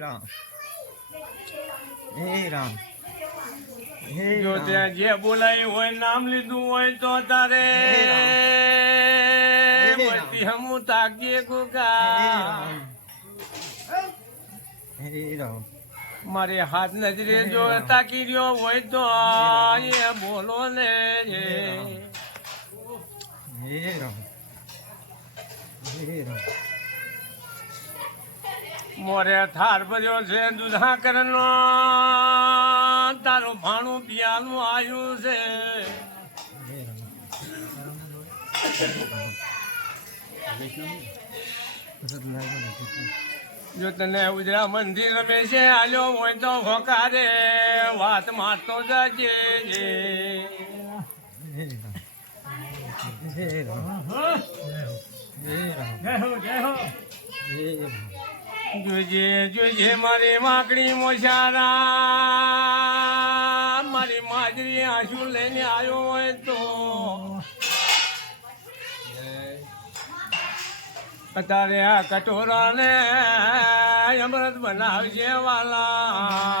રામ હે રામ જો ત્યાં જે બોલાયું હોય નામ લીધું હોય તો તારે હે હમું તાકીએ કુકા. હે રામ મારે હાથ નજરે જો તાકી રહ્યો હોય તો એ બોલો ને હે રામ હે રામ મોરે થાર ભર્યો છે દુધા કરનો તારું ભાણું પિયાનું આવ્યું છે. હે જો તને ઉજરા મંદિર રમેશે આલ્યો હોય તો હોકારે. વાત મારતો જજે. જય રામ. જય રામ. જય હો જય રામ. જોજે જોજે મારી માકડી મોશારા. મારી માજરી આંસુ લઈને આવ્યો હોય તો. અત્યારે આ કટોરાને અમૃત બનાવજે વાલા.